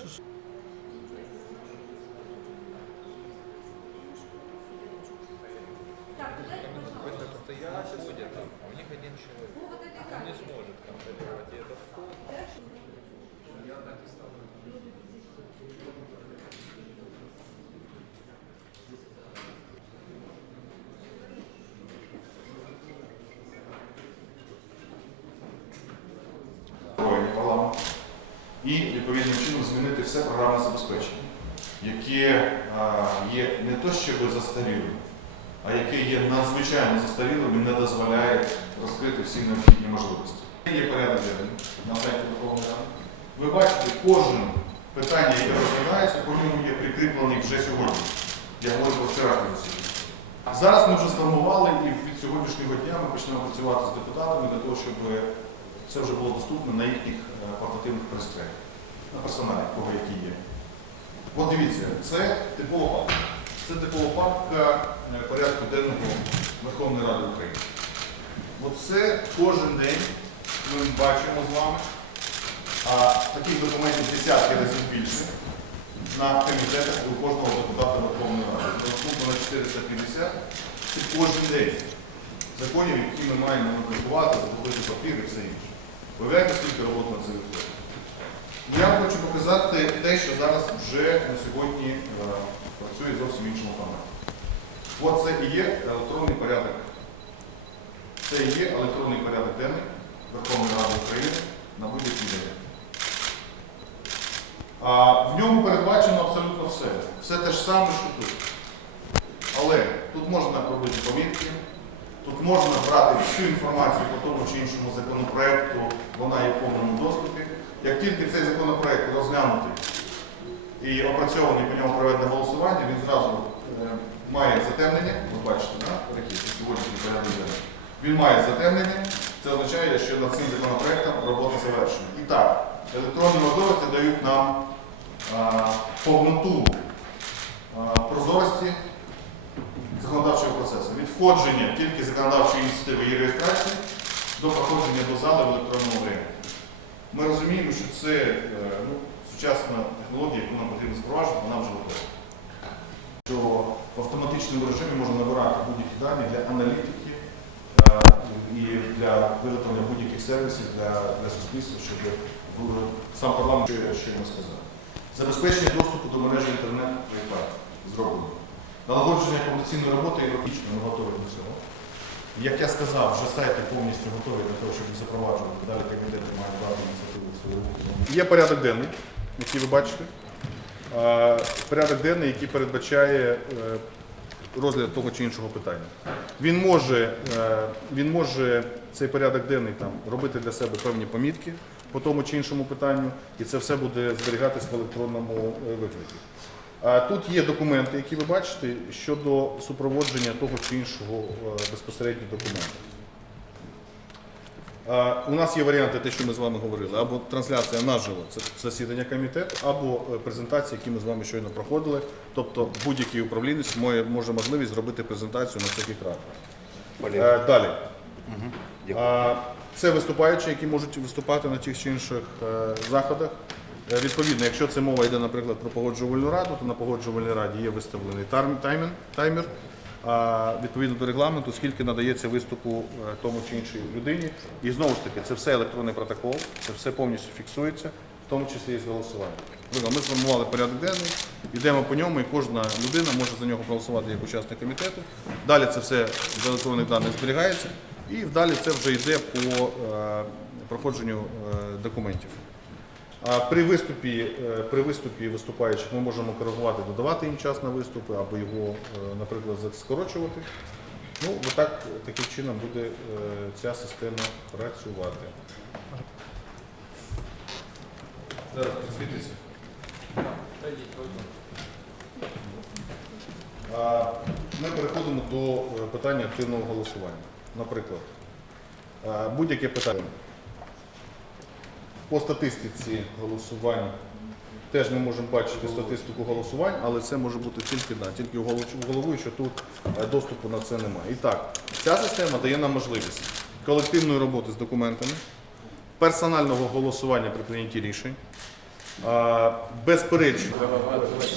Это постоянно будет там, а у них один человек. Змінити все програмне забезпечення, яке є не то щоб застарілим, а яке є надзвичайно застарілим і не дозволяє розкрити всі необхідні можливості. Є порядок денний на сайті Верховної Ради. Ви бачите, кожен питання, яке розглядається, по ньому є прикріплений вже сьогодні. Я говорю про вчорашнє засідання. Зараз ми вже сформували і від сьогоднішнього дня ми почнемо працювати з депутатами для того, щоб це вже було доступно на їхніх е, портативних пристроях, на персоналі, кого які є. От дивіться, це типова папка. Це типова папка е, порядку денного Верховної Ради України. Оце кожен день ми бачимо з вами. А таких документів десятки разів більше на комітетах у кожного депутата Верховної Ради. Доступно на 450. Це кожен день законів, які ми маємо надрукувати, заповити папір і все інше. Уявляєте, скільки роботи на це виходить? Я хочу показати те, що зараз вже на сьогодні е, працює зовсім іншому форматі. От це і є електронний порядок. Це і є електронний порядок денний Верховної Ради України на будь-який день. В ньому передбачено абсолютно все. Все те ж саме, що тут. Але тут можна робити помітки, тут можна брати всю інформацію по тому чи іншому законопроекту, Як тільки цей законопроект розглянутий і опрацьований по ньому проведене голосування, він зразу е, має затемнення, ви бачите, на сьогоднішній порядок. Він має затемнення, це означає, що над цим законопроектом робота завершена. І так, електронні можливості дають нам повноту прозорості законодавчого процесу. Від входження тільки законодавчої ініціативи і реєстрації до проходження до зали в електронному варіанті. Ми розуміємо, що це е, ну, сучасна технологія, яку нам потрібно запроваджувати, вона вже готова. Що в автоматичному режимі можна набирати будь-які дані для аналітики е, і для виготовлення будь-яких сервісів для, для суспільства, щоб сам парламент що, що йому сказав. Забезпечення доступу до мережі інтернет Wi-Fi зроблено. Налагодження повноцінної роботи європічно ми готові до цього. Як я сказав, вже сайти повністю готові для того, щоб їх запроваджувати. Далі комітети мають брати ініціативу в свої руки. Є порядок денний, який ви бачите. Порядок денний, який передбачає е, розгляд того чи іншого питання. Він може, е, він може цей порядок денний там, робити для себе певні помітки по тому чи іншому питанню, і це все буде зберігатись в електронному е. А Тут є документи, які ви бачите, щодо супроводження того чи іншого е, безпосередньо документу. У нас є варіанти, те, що ми з вами говорили, або трансляція наживо, це засідання комітету, або е, презентації, які ми з вами щойно проходили. Тобто будь-який управлінець може можливість зробити презентацію на цих екранах. Е, Далі. Це виступаючі, які можуть виступати на тих чи інших заходах. Е, Відповідно, якщо це мова йде, наприклад, про погоджувальну раду, то на погоджувальній раді є виставлений таймер. Відповідно до регламенту, скільки надається виступу е, тому чи іншій людині. І знову ж таки, це все електронний протокол, це все повністю фіксується, в тому числі і з голосуванням. Ми сформували порядок денний, йдемо по ньому, і кожна людина може за нього проголосувати як учасник комітету. Далі це все з електронних даних зберігається, і далі це вже йде по е, проходженню документів. При виступі, е, при виступі виступаючих ми можемо коригувати, додавати їм час на виступи або його, е, наприклад, скорочувати. Ну, отак, таким чином буде е, ця система працювати. Зараз підсвітиться. Ми переходимо до питання активного голосування. Наприклад, будь-яке питання. По статистиці голосувань теж ми можемо бачити статистику голосувань, але це може бути тільки, да, тільки у голов- у головуючого тут е, доступу на це немає. І так, ця система дає нам можливість колективної роботи з документами, персонального голосування при прийнятті рішень, Безперечно, журналист.